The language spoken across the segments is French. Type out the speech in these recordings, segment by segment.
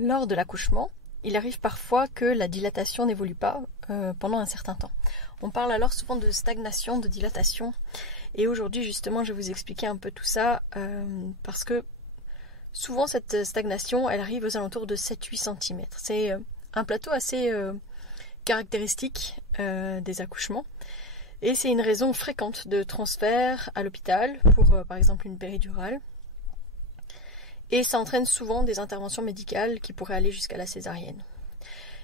Lors de l'accouchement, il arrive parfois que la dilatation n'évolue pas pendant un certain temps. On parle alors souvent de stagnation, de dilatation. Et aujourd'hui, justement, je vais vous expliquer un peu tout ça parce que souvent, cette stagnation, elle arrive aux alentours de 7-8 cm. C'est un plateau assez caractéristique des accouchements. Et c'est une raison fréquente de transfert à l'hôpital pour, par exemple, une péridurale. Et ça entraîne souvent des interventions médicales qui pourraient aller jusqu'à la césarienne.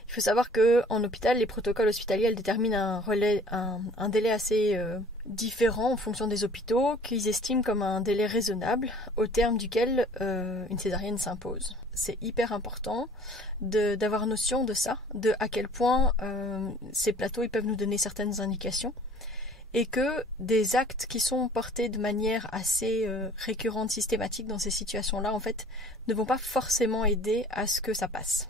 Il faut savoir qu'en hôpital, les protocoles hospitaliers elles déterminent un délai assez différent en fonction des hôpitaux, qu'ils estiment comme un délai raisonnable, au terme duquel une césarienne s'impose. C'est hyper important d'avoir notion de ça, de à quel point ces plateaux ils peuvent nous donner certaines indications. Et que des actes qui sont portés de manière assez récurrente, systématique dans ces situations-là, en fait, ne vont pas forcément aider à ce que ça passe.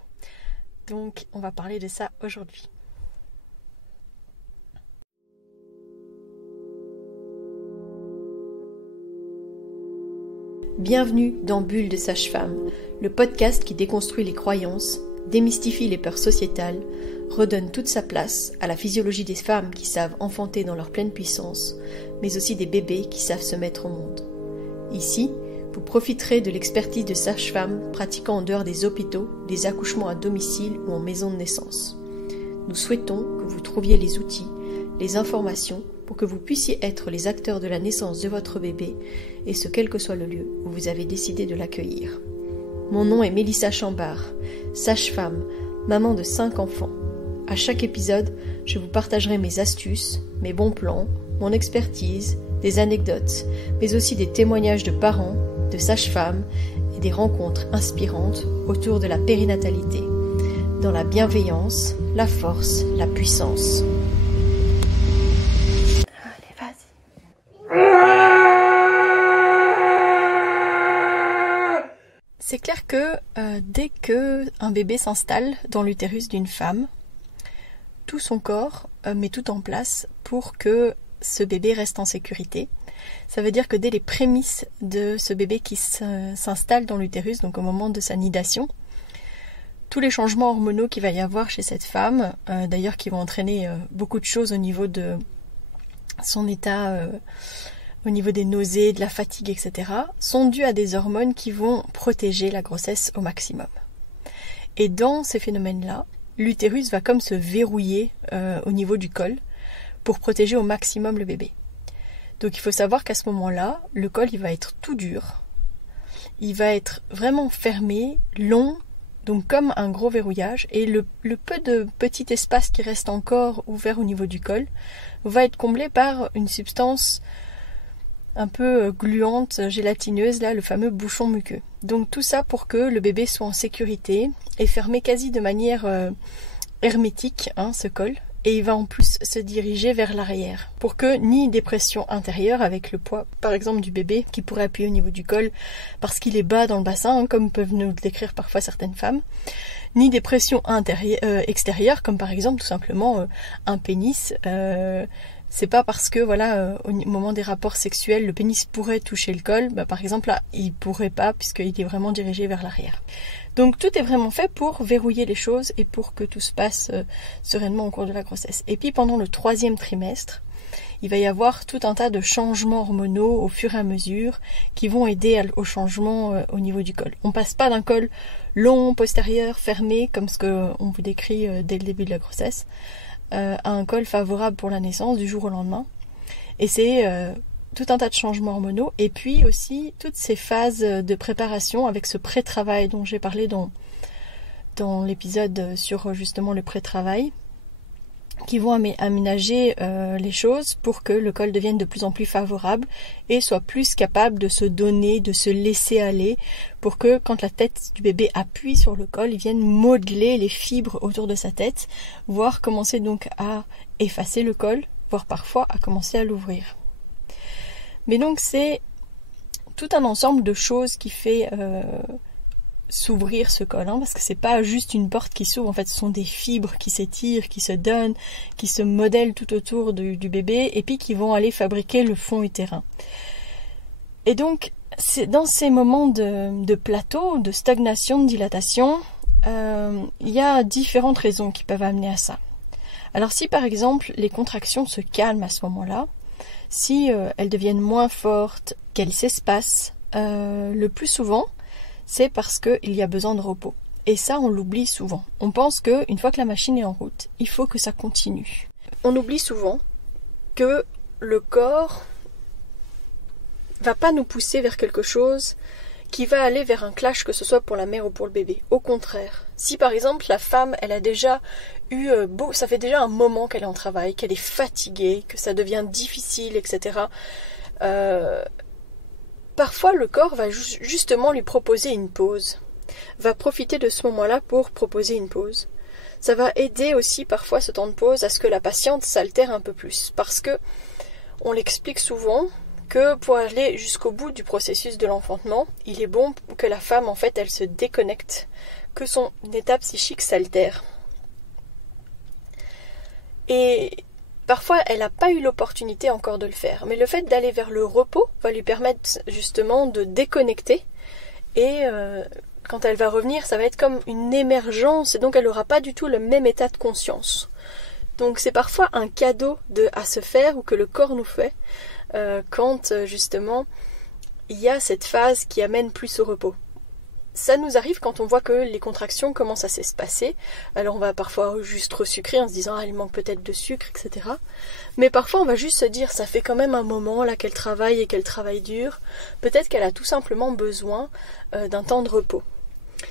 Donc, on va parler de ça aujourd'hui. Bienvenue dans Bulle de Sage-Femme, le podcast qui déconstruit les croyances, démystifie les peurs sociétales, redonne toute sa place à la physiologie des femmes qui savent enfanter dans leur pleine puissance, mais aussi des bébés qui savent se mettre au monde. Ici, vous profiterez de l'expertise de sages-femmes pratiquant en dehors des hôpitaux, des accouchements à domicile ou en maison de naissance. Nous souhaitons que vous trouviez les outils, les informations pour que vous puissiez être les acteurs de la naissance de votre bébé, et ce quel que soit le lieu où vous avez décidé de l'accueillir. Mon nom est Mélissa Chambard, sage-femme, maman de 5 enfants. À chaque épisode, je vous partagerai mes astuces, mes bons plans, mon expertise, des anecdotes, mais aussi des témoignages de parents, de sages-femmes et des rencontres inspirantes autour de la périnatalité, dans la bienveillance, la force, la puissance. Allez, vas-y. C'est clair que dès qu'un bébé s'installe dans l'utérus d'une femme, tout son corps met tout en place pour que ce bébé reste en sécurité. Ça veut dire que dès les prémices de ce bébé qui s'installe dans l'utérus, donc au moment de sa nidation, tous les changements hormonaux qu'il va y avoir chez cette femme, d'ailleurs qui vont entraîner beaucoup de choses au niveau de son état, au niveau des nausées, de la fatigue, etc., sont dus à des hormones qui vont protéger la grossesse au maximum. Et dans ces phénomènes-là, l'utérus va comme se verrouiller au niveau du col pour protéger au maximum le bébé. Donc il faut savoir qu'à ce moment-là, le col il va être tout dur, il va être vraiment fermé, long, donc comme un gros verrouillage, et le peu de petit espace qui reste encore ouvert au niveau du col va être comblé par une substance un peu gluante, gélatineuse, là, le fameux bouchon muqueux. Donc tout ça pour que le bébé soit en sécurité et fermé quasi de manière hermétique, ce col, et il va en plus se diriger vers l'arrière pour que ni dépression intérieure avec le poids par exemple du bébé qui pourrait appuyer au niveau du col parce qu'il est bas dans le bassin, comme peuvent nous le décrire parfois certaines femmes, ni des pressions extérieures comme par exemple tout simplement un pénis. C'est pas parce que au moment des rapports sexuels le pénis pourrait toucher le col, par exemple là il pourrait pas puisqu'il est vraiment dirigé vers l'arrière. Donc tout est vraiment fait pour verrouiller les choses et pour que tout se passe sereinement au cours de la grossesse. Et puis pendant le 3e trimestre, il va y avoir tout un tas de changements hormonaux au fur et à mesure qui vont aider au changement au niveau du col. On passe pas d'un col long, postérieur, fermé comme ce qu'on vous décrit dès le début de la grossesse, à un col favorable pour la naissance du jour au lendemain. Et c'est tout un tas de changements hormonaux et puis aussi toutes ces phases de préparation avec ce pré-travail dont j'ai parlé dans l'épisode sur justement le pré-travail qui vont aménager les choses pour que le col devienne de plus en plus favorable et soit plus capable de se donner, de se laisser aller pour que quand la tête du bébé appuie sur le col, il vienne modeler les fibres autour de sa tête, voire commencer donc à effacer le col, voire parfois à commencer à l'ouvrir. Mais donc c'est tout un ensemble de choses qui fait s'ouvrir ce col, parce que c'est pas juste une porte qui s'ouvre, en fait ce sont des fibres qui s'étirent, qui se donnent, qui se modèlent tout autour du bébé et puis qui vont aller fabriquer le fond utérin. Et donc c'est dans ces moments de plateau, de stagnation, de dilatation, il y a différentes raisons qui peuvent amener à ça. Alors si par exemple les contractions se calment à ce moment-là, si elles deviennent moins fortes, qu'elles s'espacent, le plus souvent, c'est parce qu'il y a besoin de repos. Et ça, on l'oublie souvent. On pense qu'une fois que la machine est en route, il faut que ça continue. On oublie souvent que le corps va pas nous pousser vers quelque chose qui va aller vers un clash, que ce soit pour la mère ou pour le bébé. Au contraire, si par exemple la femme, elle a déjà eu ça fait déjà un moment qu'elle est en travail, qu'elle est fatiguée, que ça devient difficile, etc. Parfois le corps va justement lui proposer une pause, va profiter de ce moment-là pour proposer une pause. Ça va aider aussi parfois ce temps de pause à ce que la patiente s'altère un peu plus, parce que on l'explique souvent que pour aller jusqu'au bout du processus de l'enfantement, il est bon que la femme, en fait, elle se déconnecte, que son état psychique s'altère. Et parfois, elle n'a pas eu l'opportunité encore de le faire, mais le fait d'aller vers le repos va lui permettre justement de déconnecter, et quand elle va revenir, ça va être comme une émergence, et donc elle n'aura pas du tout le même état de conscience. Donc c'est parfois un cadeau à se faire, ou que le corps nous fait, quand justement il y a cette phase qui amène plus au repos. Ça nous arrive quand on voit que les contractions commencent à s'espacer. Alors on va parfois juste resucrer en se disant il manque peut-être de sucre, etc. Mais parfois on va juste se dire ça fait quand même un moment là qu'elle travaille et qu'elle travaille dur. Peut-être qu'elle a tout simplement besoin d'un temps de repos.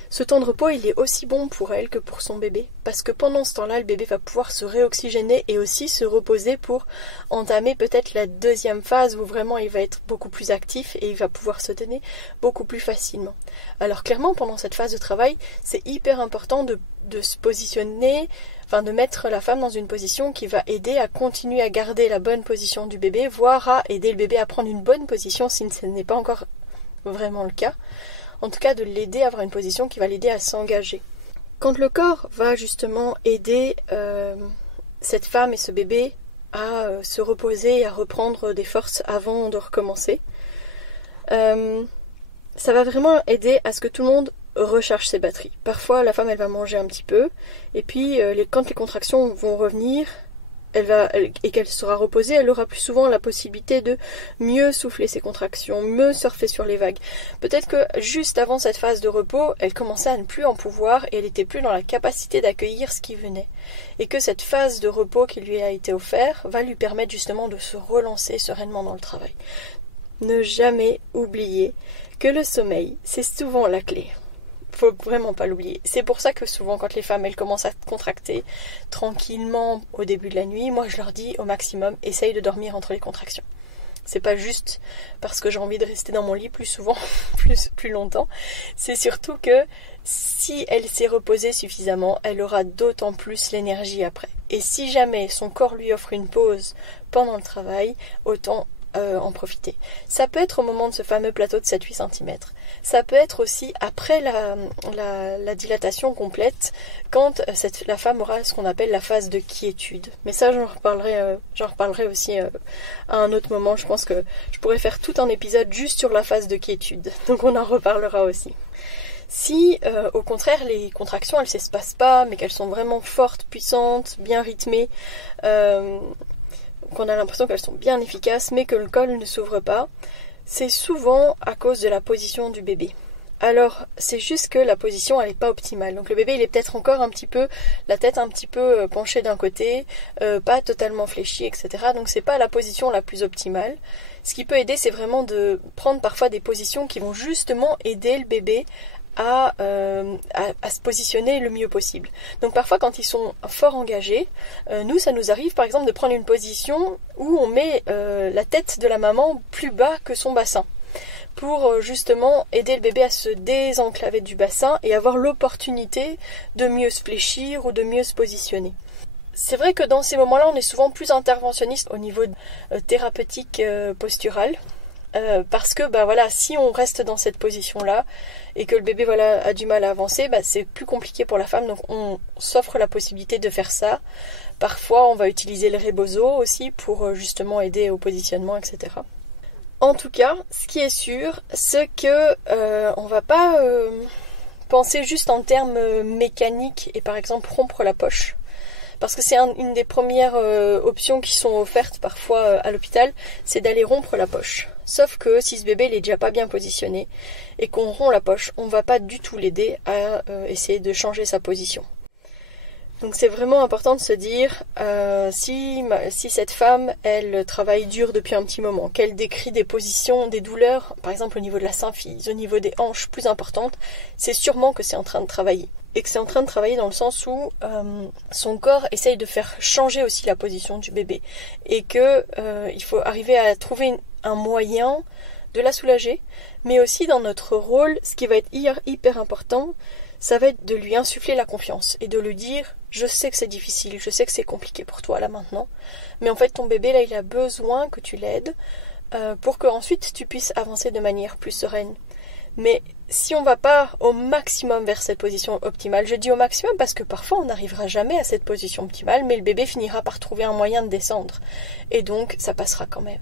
Ce temps de repos, il est aussi bon pour elle que pour son bébé, parce que pendant ce temps-là, le bébé va pouvoir se réoxygéner et aussi se reposer pour entamer peut-être la deuxième phase où vraiment il va être beaucoup plus actif et il va pouvoir se donner beaucoup plus facilement. Alors clairement, pendant cette phase de travail, c'est hyper important de se positionner, de mettre la femme dans une position qui va aider à continuer à garder la bonne position du bébé, voire à aider le bébé à prendre une bonne position si ce n'est pas encore vraiment le cas. En tout cas, de l'aider à avoir une position qui va l'aider à s'engager. Quand le corps va justement aider cette femme et ce bébé à se reposer et à reprendre des forces avant de recommencer, ça va vraiment aider à ce que tout le monde recharge ses batteries. Parfois, la femme, elle va manger un petit peu, et puis quand les contractions vont revenir, et qu'elle sera reposée, elle aura plus souvent la possibilité de mieux souffler ses contractions, mieux surfer sur les vagues. Peut-être que juste avant cette phase de repos, elle commençait à ne plus en pouvoir et elle n'était plus dans la capacité d'accueillir ce qui venait. Et que cette phase de repos qui lui a été offerte va lui permettre justement de se relancer sereinement dans le travail. Ne jamais oublier que le sommeil, c'est souvent la clé. Faut vraiment pas l'oublier. C'est pour ça que souvent quand les femmes elles commencent à contracter tranquillement au début de la nuit, moi je leur dis au maximum essaye de dormir entre les contractions. C'est pas juste parce que j'ai envie de rester dans mon lit plus souvent, plus longtemps. C'est surtout que si elle s'est reposée suffisamment, elle aura d'autant plus l'énergie après. Et si jamais son corps lui offre une pause pendant le travail, autant en profiter. Ça peut être au moment de ce fameux plateau de 7-8 cm. Ça peut être aussi après la dilatation complète, quand la femme aura ce qu'on appelle la phase de quiétude. Mais ça, j'en reparlerai aussi à un autre moment. Je pense que je pourrais faire tout un épisode juste sur la phase de quiétude. Donc on en reparlera aussi. Si, au contraire, les contractions, elles ne s'espacent pas, mais qu'elles sont vraiment fortes, puissantes, bien rythmées, qu'on a l'impression qu'elles sont bien efficaces, mais que le col ne s'ouvre pas, c'est souvent à cause de la position du bébé. Alors, c'est juste que la position, elle n'est pas optimale. Donc le bébé, il est peut-être encore un petit peu, la tête un petit peu penchée d'un côté, pas totalement fléchie, etc. Donc c'est pas la position la plus optimale. Ce qui peut aider, c'est vraiment de prendre parfois des positions qui vont justement aider le bébé à se positionner le mieux possible. Donc parfois quand ils sont fort engagés, nous ça nous arrive par exemple de prendre une position où on met la tête de la maman plus bas que son bassin pour justement aider le bébé à se désenclaver du bassin et avoir l'opportunité de mieux se fléchir ou de mieux se positionner. C'est vrai que dans ces moments-là, on est souvent plus interventionniste au niveau thérapeutique postural. Parce que si on reste dans cette position-là et que le bébé a du mal à avancer, c'est plus compliqué pour la femme, donc on s'offre la possibilité de faire ça. Parfois on va utiliser le rebozo aussi pour justement aider au positionnement, etc. En tout cas, ce qui est sûr, c'est que on va pas penser juste en termes mécaniques et par exemple rompre la poche. Parce que c'est une des premières options qui sont offertes parfois à l'hôpital, c'est d'aller rompre la poche. Sauf que si ce bébé n'est déjà pas bien positionné et qu'on rompt la poche, on ne va pas du tout l'aider à essayer de changer sa position. Donc c'est vraiment important de se dire, si cette femme, elle travaille dur depuis un petit moment, qu'elle décrit des positions, des douleurs, par exemple au niveau de la symphyse, au niveau des hanches plus importantes, c'est sûrement que c'est en train de travailler. Et que c'est en train de travailler dans le sens où son corps essaye de faire changer aussi la position du bébé. Et que il faut arriver à trouver un moyen de la soulager, mais aussi dans notre rôle, ce qui va être hyper important, ça va être de lui insuffler la confiance et de lui dire « Je sais que c'est difficile, je sais que c'est compliqué pour toi là maintenant, mais en fait ton bébé là il a besoin que tu l'aides pour qu'ensuite tu puisses avancer de manière plus sereine. » Mais si on ne va pas au maximum vers cette position optimale, je dis au maximum parce que parfois on n'arrivera jamais à cette position optimale, mais le bébé finira par trouver un moyen de descendre. Et donc ça passera quand même.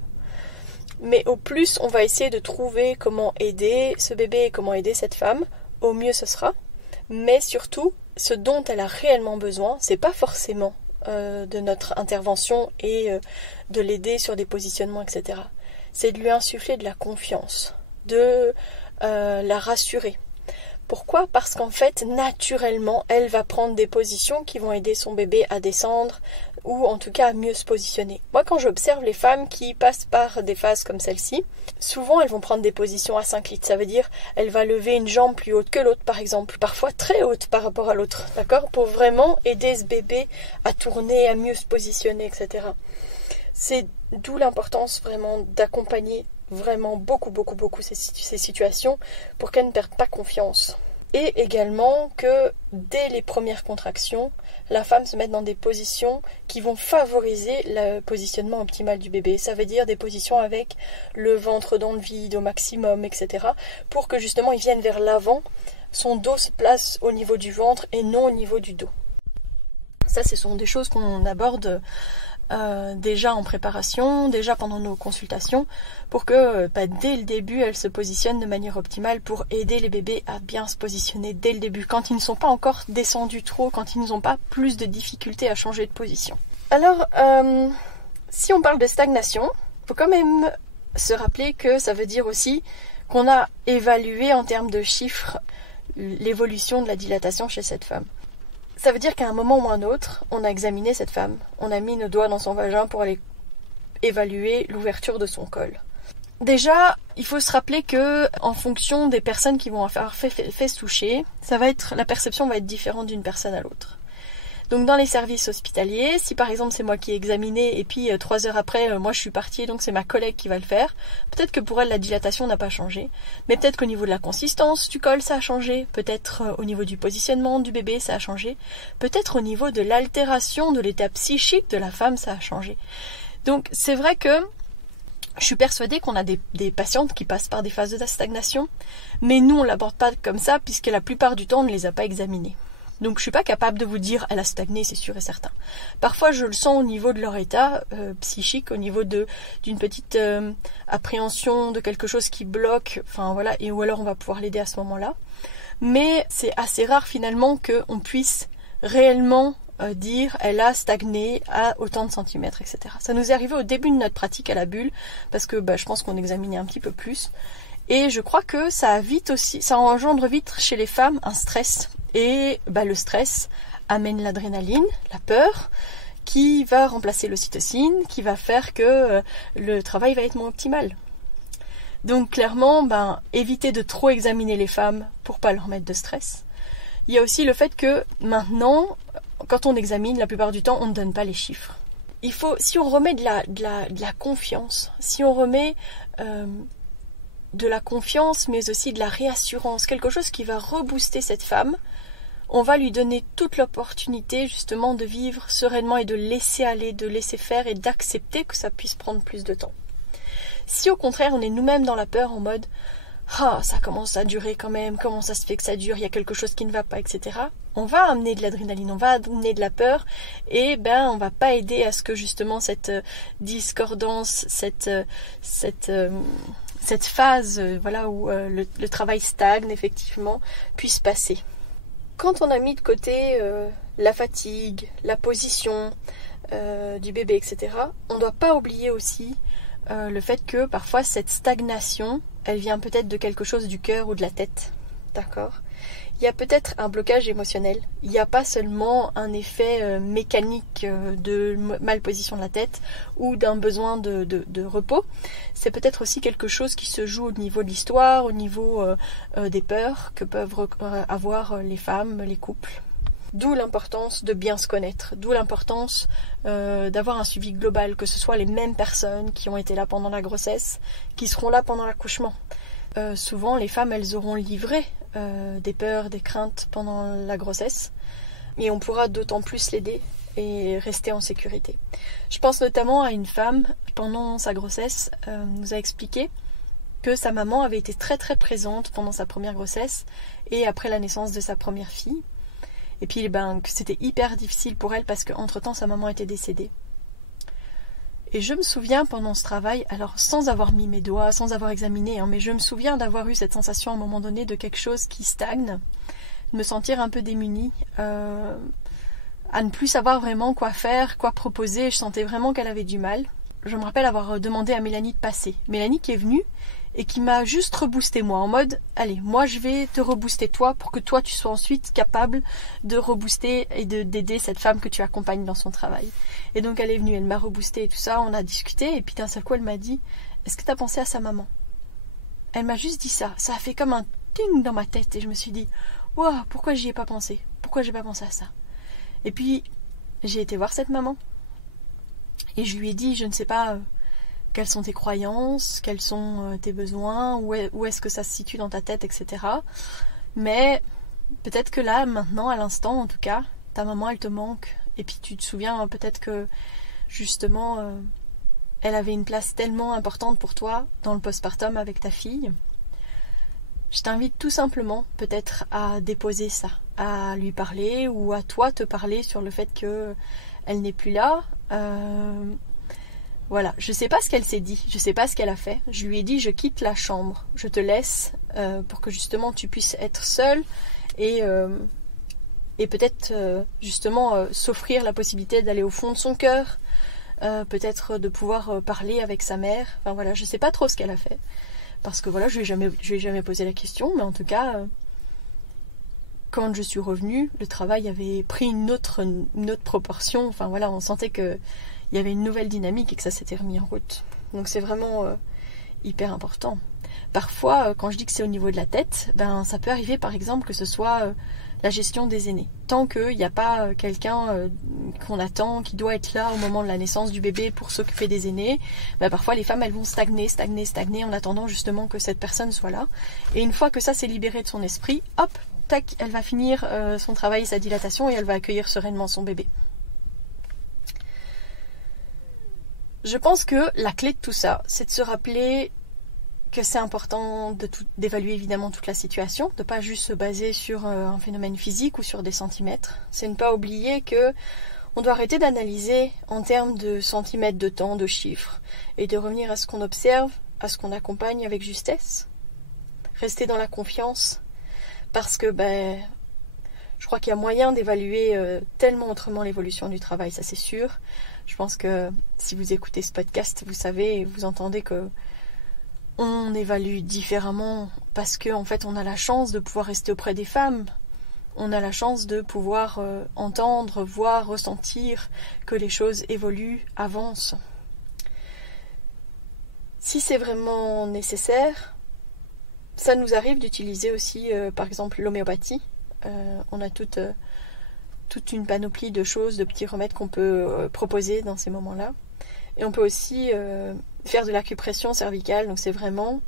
Mais au plus on va essayer de trouver comment aider ce bébé et comment aider cette femme, au mieux ce sera. Mais surtout, ce dont elle a réellement besoin, c'est pas forcément de notre intervention et de l'aider sur des positionnements, etc. C'est de lui insuffler de la confiance, de la rassurer. Pourquoi ? Parce qu'en fait, naturellement, elle va prendre des positions qui vont aider son bébé à descendre ou en tout cas à mieux se positionner. Moi, quand j'observe les femmes qui passent par des phases comme celle-ci, souvent elles vont prendre des positions à 5 litres. Ça veut dire elle va lever une jambe plus haute que l'autre, par exemple, parfois très haute par rapport à l'autre, d'accord ? Pour vraiment aider ce bébé à tourner, à mieux se positionner, etc. C'est d'où l'importance vraiment d'accompagner vraiment beaucoup ces situations pour qu'elle ne perde pas confiance. Et également que dès les premières contractions, la femme se mette dans des positions qui vont favoriser le positionnement optimal du bébé. Ça veut dire des positions avec le ventre dans le vide au maximum, etc. Pour que justement il vienne vers l'avant, son dos se place au niveau du ventre et non au niveau du dos. Ça, ce sont des choses qu'on aborde déjà en préparation, déjà pendant nos consultations, pour que dès le début, elles se positionnent de manière optimale pour aider les bébés à bien se positionner dès le début, quand ils ne sont pas encore descendus trop, quand ils n'ont pas plus de difficultés à changer de position. Alors, si on parle de stagnation, il faut quand même se rappeler que ça veut dire aussi qu'on a évalué en termes de chiffres l'évolution de la dilatation chez cette femme. Ça veut dire qu'à un moment ou un autre, on a examiné cette femme, on a mis nos doigts dans son vagin pour aller évaluer l'ouverture de son col. Déjà, il faut se rappeler que en fonction des personnes qui vont avoir fait se toucher, la perception va être différente d'une personne à l'autre. Donc dans les services hospitaliers, si par exemple c'est moi qui ai examiné et puis 3 heures après, moi je suis partie, donc c'est ma collègue qui va le faire, peut-être que pour elle la dilatation n'a pas changé, mais peut-être qu'au niveau de la consistance du col ça a changé, peut-être au niveau du positionnement du bébé ça a changé, peut-être au niveau de l'altération de l'état psychique de la femme ça a changé. Donc c'est vrai que je suis persuadée qu'on a des patientes qui passent par des phases de stagnation, mais nous on ne l'aborde pas comme ça puisque la plupart du temps on ne les a pas examinées. Donc je suis pas capable de vous dire elle a stagné, c'est sûr et certain. Parfois je le sens au niveau de leur état psychique, au niveau d'une petite appréhension de quelque chose qui bloque, enfin voilà, et ou alors on va pouvoir l'aider à ce moment-là. Mais c'est assez rare finalement qu'on puisse réellement dire elle a stagné à autant de centimètres, etc. Ça nous est arrivé au début de notre pratique à la bulle, parce que je pense qu'on examinait un petit peu plus. Et je crois que ça engendre vite chez les femmes un stress. Et le stress amène l'adrénaline, la peur, qui va remplacer l'ocytocine, qui va faire que le travail va être moins optimal. Donc clairement, éviter de trop examiner les femmes pour pas leur mettre de stress. Il y a aussi le fait que maintenant, quand on examine, la plupart du temps, on ne donne pas les chiffres. Il faut, si on remet de la confiance, si on remet de la confiance, mais aussi de la réassurance, quelque chose qui va rebooster cette femme, on va lui donner toute l'opportunité justement de vivre sereinement et de laisser aller, de laisser faire et d'accepter que ça puisse prendre plus de temps. Si au contraire on est nous-mêmes dans la peur en mode « Ah, ça commence à durer quand même, comment ça se fait que ça dure, il y a quelque chose qui ne va pas, etc. » On va amener de l'adrénaline, on va amener de la peur et on va pas aider à ce que justement cette discordance, cette cette phase voilà, où le travail stagne effectivement puisse passer. Quand on a mis de côté la fatigue, la position du bébé, etc., on ne doit pas oublier aussi le fait que parfois cette stagnation, elle vient peut-être de quelque chose du cœur ou de la tête. D'accord ? Il y a peut-être un blocage émotionnel. Il n'y a pas seulement un effet mécanique de malposition de la tête ou d'un besoin de repos. C'est peut-être aussi quelque chose qui se joue au niveau de l'histoire, au niveau des peurs que peuvent avoir les femmes, les couples. D'où l'importance de bien se connaître, d'où l'importance d'avoir un suivi global, que ce soit les mêmes personnes qui ont été là pendant la grossesse, qui seront là pendant l'accouchement. Souvent, les femmes, elles auront livré des peurs, des craintes pendant la grossesse, et on pourra d'autant plus l'aider et rester en sécurité. Je pense notamment à une femme qui, pendant sa grossesse, nous a expliqué que sa maman avait été très très présente pendant sa première grossesse et après la naissance de sa première fille. Et puis que c'était hyper difficile pour elle parce qu'entre-temps sa maman était décédée. Et je me souviens pendant ce travail, alors sans avoir mis mes doigts, sans avoir examiné, hein, mais je me souviens d'avoir eu cette sensation à un moment donné de quelque chose qui stagne, de me sentir un peu démunie, à ne plus savoir vraiment quoi faire, quoi proposer. Je sentais vraiment qu'elle avait du mal. Je me rappelle avoir demandé à Mélanie de passer. Mélanie qui est venue et qui m'a juste reboosté moi, en mode « Allez, moi je vais te rebooster toi pour que toi tu sois ensuite capable de rebooster et d'aider cette femme que tu accompagnes dans son travail. » Et donc elle est venue, elle m'a reboosté et tout ça, on a discuté et puis d'un seul coup elle m'a dit « Est-ce que tu as pensé à sa maman ?» Elle m'a juste dit ça. Ça a fait comme un ting dans ma tête et je me suis dit « Wow, pourquoi j'y ai pas pensé ? Pourquoi j'ai pas pensé à ça ?» Et puis j'ai été voir cette maman et je lui ai dit « Je ne sais pas... quelles sont tes croyances, quels sont tes besoins, où est-ce que ça se situe dans ta tête, etc. Mais peut-être que là, maintenant, à l'instant en tout cas, ta maman, elle te manque. Et puis tu te souviens peut-être que, justement, elle avait une place tellement importante pour toi dans le postpartum avec ta fille. Je t'invite tout simplement peut-être à déposer ça, à lui parler ou à toi te parler sur le fait qu'elle n'est plus là. Voilà, je sais pas ce qu'elle s'est dit, je sais pas ce qu'elle a fait. Je lui ai dit, je quitte la chambre, je te laisse pour que justement tu puisses être seule et peut-être justement s'offrir la possibilité d'aller au fond de son cœur, peut-être de pouvoir parler avec sa mère. Enfin voilà, je sais pas trop ce qu'elle a fait parce que voilà, je lui ai jamais posé la question, mais en tout cas, quand je suis revenue, le travail avait pris une autre proportion. Enfin voilà, on sentait que il y avait une nouvelle dynamique et que ça s'était remis en route. Donc c'est vraiment hyper important. Parfois, quand je dis que c'est au niveau de la tête, ça peut arriver par exemple que ce soit la gestion des aînés. Tant qu'il n'y a pas quelqu'un qu'on attend, qui doit être là au moment de la naissance du bébé pour s'occuper des aînés, parfois les femmes elles vont stagner en attendant justement que cette personne soit là. Et une fois que ça s'est libéré de son esprit, hop, tac, elle va finir son travail et sa dilatation et elle va accueillir sereinement son bébé. Je pense que la clé de tout ça, c'est de se rappeler que c'est important d'évaluer évidemment toute la situation, de ne pas juste se baser sur un phénomène physique ou sur des centimètres. C'est ne pas oublier que on doit arrêter d'analyser en termes de centimètres, de temps, de chiffres, et de revenir à ce qu'on observe, à ce qu'on accompagne avec justesse. Rester dans la confiance, parce que je crois qu'il y a moyen d'évaluer tellement autrement l'évolution du travail, ça c'est sûr. Je pense que si vous écoutez ce podcast, vous savez et vous entendez que on évalue différemment parce qu'en fait on a la chance de pouvoir rester auprès des femmes. On a la chance de pouvoir entendre, voir, ressentir que les choses évoluent, avancent. Si c'est vraiment nécessaire, ça nous arrive d'utiliser aussi par exemple l'homéopathie. On a toute une panoplie de choses, de petits remèdes qu'on peut proposer dans ces moments-là. Et on peut aussi faire de l'acupression cervicale, donc c'est vraiment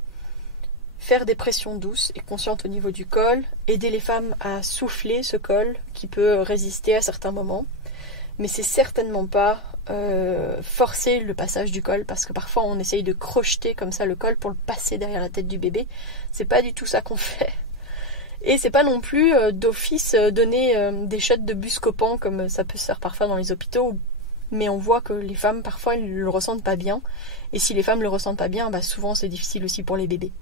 faire des pressions douces et conscientes au niveau du col, aider les femmes à souffler ce col qui peut résister à certains moments, mais c'est certainement pas forcer le passage du col, parce que parfois on essaye de crocheter comme ça le col pour le passer derrière la tête du bébé. C'est pas du tout ça qu'on fait. Et c'est pas non plus d'office donner des shots de Buscopan comme ça peut se faire parfois dans les hôpitaux, ou mais on voit que les femmes parfois elles le ressentent pas bien, et si les femmes le ressentent pas bien, souvent c'est difficile aussi pour les bébés.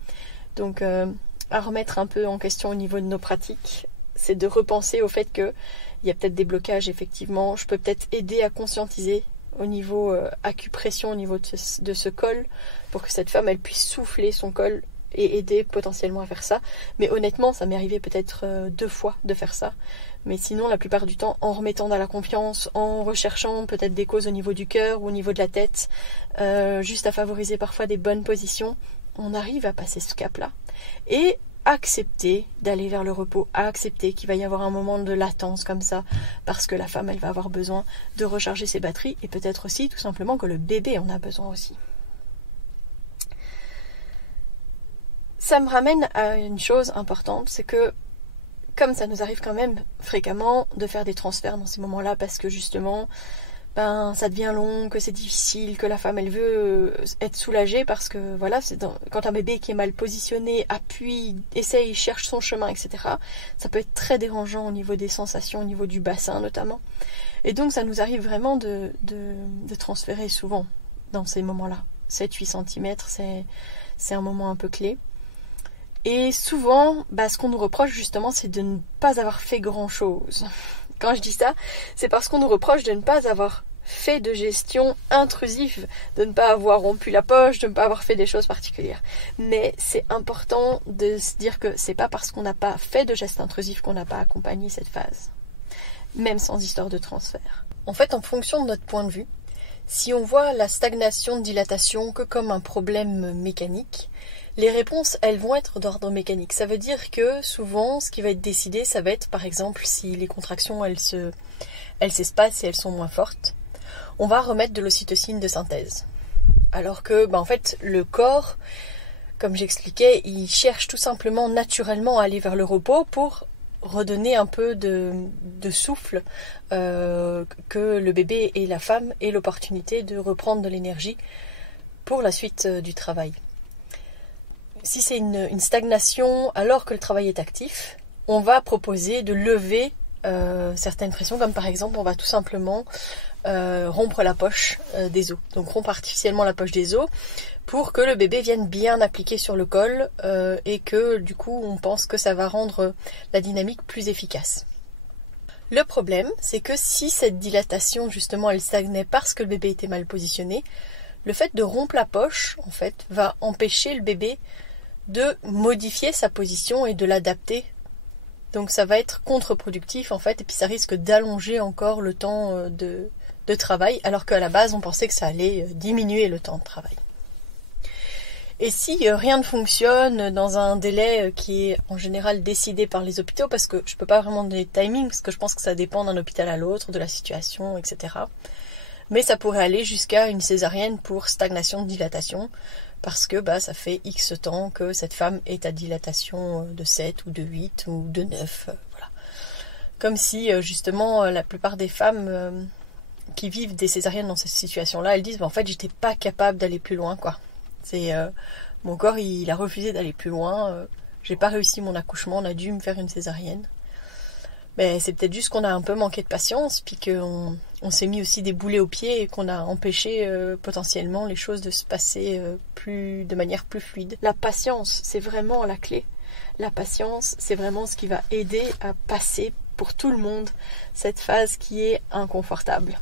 Donc à remettre un peu en question au niveau de nos pratiques, c'est de repenser au fait que il y a peut-être des blocages effectivement. Je peux peut-être aider à conscientiser au niveau acupression, au niveau de ce col, pour que cette femme elle puisse souffler son col et aider potentiellement à faire ça. Mais honnêtement, ça m'est arrivé peut-être 2 fois de faire ça. Mais sinon, la plupart du temps, en remettant dans la confiance, en recherchant peut-être des causes au niveau du cœur ou au niveau de la tête, juste à favoriser parfois des bonnes positions, on arrive à passer ce cap-là. Et accepter d'aller vers le repos, accepter qu'il va y avoir un moment de latence comme ça, parce que la femme, elle va avoir besoin de recharger ses batteries, et peut-être aussi, tout simplement, que le bébé en a besoin aussi. Ça me ramène à une chose importante, c'est que comme ça nous arrive quand même fréquemment de faire des transferts dans ces moments-là, parce que justement, ça devient long, que c'est difficile, que la femme elle veut être soulagée, parce que voilà, quand un bébé qui est mal positionné, appuie, essaye, cherche son chemin, etc., ça peut être très dérangeant au niveau des sensations, au niveau du bassin notamment. Et donc ça nous arrive vraiment de transférer souvent dans ces moments-là. 7-8 cm, c'est un moment un peu clé. Et souvent, ce qu'on nous reproche justement, c'est de ne pas avoir fait grand-chose. Quand je dis ça, c'est parce qu'on nous reproche de ne pas avoir fait de gestion intrusive, de ne pas avoir rompu la poche, de ne pas avoir fait des choses particulières. Mais c'est important de se dire que c'est pas parce qu'on n'a pas fait de gestes intrusifs qu'on n'a pas accompagné cette phase. Même sans histoire de transfert. En fait, en fonction de notre point de vue, si on voit la stagnation de dilatation que comme un problème mécanique, les réponses, elles vont être d'ordre mécanique. Ça veut dire que souvent, ce qui va être décidé, ça va être par exemple si les contractions, elles s'espacent et elles sont moins fortes, on va remettre de l'ocytocine de synthèse. Alors que, en fait, le corps, comme j'expliquais, il cherche tout simplement naturellement à aller vers le repos pour redonner un peu de souffle, que le bébé et la femme aient l'opportunité de reprendre de l'énergie pour la suite du travail. Si c'est une stagnation alors que le travail est actif, on va proposer de lever certaines pressions, comme par exemple on va tout simplement rompre la poche des os. Donc rompre artificiellement la poche des os pour que le bébé vienne bien appliquer sur le col et que du coup on pense que ça va rendre la dynamique plus efficace. Le problème, c'est que si cette dilatation justement elle stagnait parce que le bébé était mal positionné, le fait de rompre la poche en fait va empêcher le bébé de modifier sa position et de l'adapter. Donc ça va être contre-productif en fait, et puis ça risque d'allonger encore le temps de travail, alors qu'à la base on pensait que ça allait diminuer le temps de travail. Et si rien ne fonctionne dans un délai qui est en général décidé par les hôpitaux, parce que je peux pas vraiment donner de timing, parce que je pense que ça dépend d'un hôpital à l'autre, de la situation, etc. Mais ça pourrait aller jusqu'à une césarienne pour stagnation de dilatation, parce que ça fait X temps que cette femme est à dilatation de 7 ou de 8 ou de 9. Voilà. Comme si justement la plupart des femmes qui vivent des césariennes dans cette situation-là, elles disent en fait j'étais pas capable d'aller plus loin quoi. C'est mon corps il a refusé d'aller plus loin, j'ai pas réussi mon accouchement, on a dû me faire une césarienne. Mais c'est peut-être juste qu'on a un peu manqué de patience, puis qu'on s'est mis aussi des boulets aux pieds et qu'on a empêché potentiellement les choses de se passer de manière plus fluide. La patience, c'est vraiment la clé. La patience, c'est vraiment ce qui va aider à passer pour tout le monde cette phase qui est inconfortable.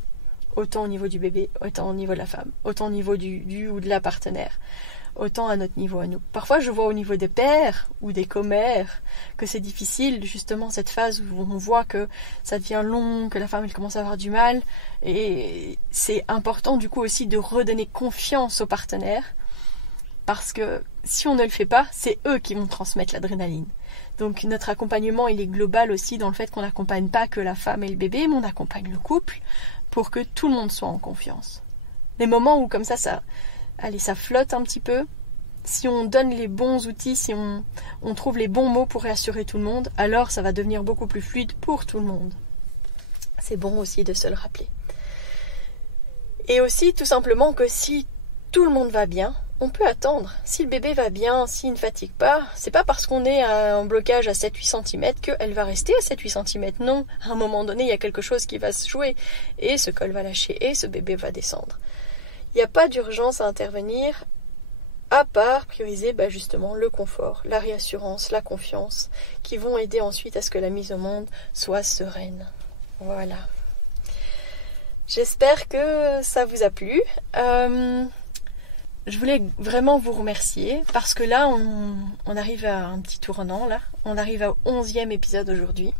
Autant au niveau du bébé, autant au niveau de la femme, autant au niveau du ou de la partenaire. Autant à notre niveau à nous. Parfois je vois au niveau des pères ou des commères que c'est difficile justement cette phase où on voit que ça devient long, que la femme elle commence à avoir du mal, et c'est important du coup aussi de redonner confiance aux partenaires, parce que si on ne le fait pas, c'est eux qui vont transmettre l'adrénaline. Donc notre accompagnement il est global aussi dans le fait qu'on n'accompagne pas que la femme et le bébé, mais on accompagne le couple pour que tout le monde soit en confiance. Les moments où comme ça flotte un petit peu, si on donne les bons outils, si on trouve les bons mots pour réassurer tout le monde, alors ça va devenir beaucoup plus fluide pour tout le monde. C'est bon aussi de se le rappeler. Et aussi tout simplement que si tout le monde va bien, on peut attendre. Si le bébé va bien, s'il ne fatigue pas, c'est pas parce qu'on est en blocage à 7-8 cm qu'elle va rester à 7-8 cm. Non, à un moment donné, il y a quelque chose qui va se jouer et ce col va lâcher et ce bébé va descendre. Il n'y a pas d'urgence à intervenir, à part prioriser justement le confort, la réassurance, la confiance, qui vont aider ensuite à ce que la mise au monde soit sereine. Voilà. J'espère que ça vous a plu. Je voulais vraiment vous remercier parce que là, on arrive à un petit tournant. Là. On arrive au 11e épisode aujourd'hui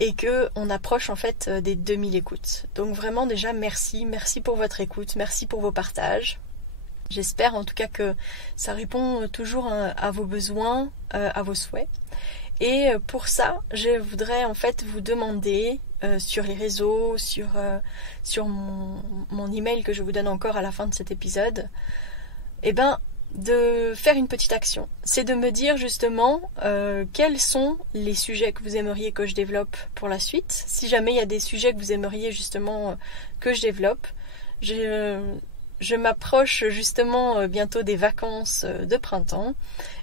et qu'on approche en fait des 2000 écoutes. Donc vraiment déjà merci pour votre écoute, merci pour vos partages. J'espère en tout cas que ça répond toujours à vos besoins, à vos souhaits. Et pour ça, je voudrais en fait vous demander sur les réseaux, sur mon email que je vous donne encore à la fin de cet épisode, de faire une petite action. C'est de me dire justement quels sont les sujets que vous aimeriez que je développe pour la suite. Si jamais il y a des sujets que vous aimeriez justement que je développe, je m'approche justement bientôt des vacances de printemps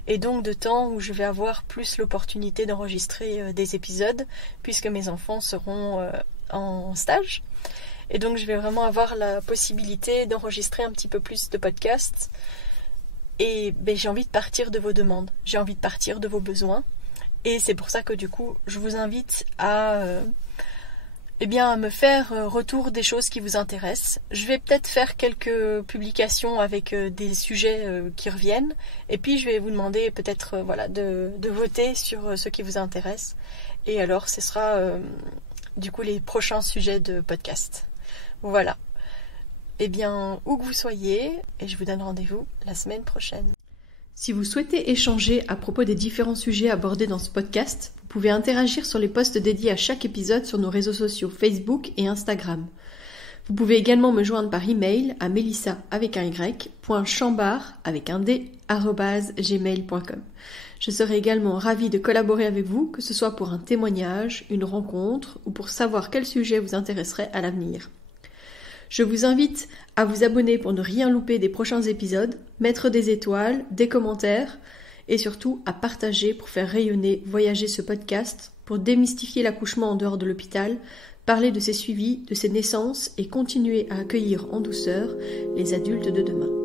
et donc de temps où je vais avoir plus l'opportunité d'enregistrer des épisodes puisque mes enfants seront en stage. Et donc je vais vraiment avoir la possibilité d'enregistrer un petit peu plus de podcasts. Et j'ai envie de partir de vos demandes, j'ai envie de partir de vos besoins. Et c'est pour ça que du coup je vous invite à me faire retour des choses qui vous intéressent. Je vais peut-être faire quelques publications avec des sujets qui reviennent. Et puis je vais vous demander peut-être de voter sur ce qui vous intéresse. Et alors ce sera du coup les prochains sujets de podcast. Voilà. Où que vous soyez, et je vous donne rendez-vous la semaine prochaine. Si vous souhaitez échanger à propos des différents sujets abordés dans ce podcast, vous pouvez interagir sur les posts dédiés à chaque épisode sur nos réseaux sociaux Facebook et Instagram. Vous pouvez également me joindre par email à melissa.chambard@gmail.com. Je serai également ravie de collaborer avec vous, que ce soit pour un témoignage, une rencontre ou pour savoir quel sujet vous intéresserait à l'avenir. Je vous invite à vous abonner pour ne rien louper des prochains épisodes, mettre des étoiles, des commentaires et surtout à partager pour faire rayonner, voyager ce podcast, pour démystifier l'accouchement en dehors de l'hôpital, parler de ses suivis, de ses naissances et continuer à accueillir en douceur les adultes de demain.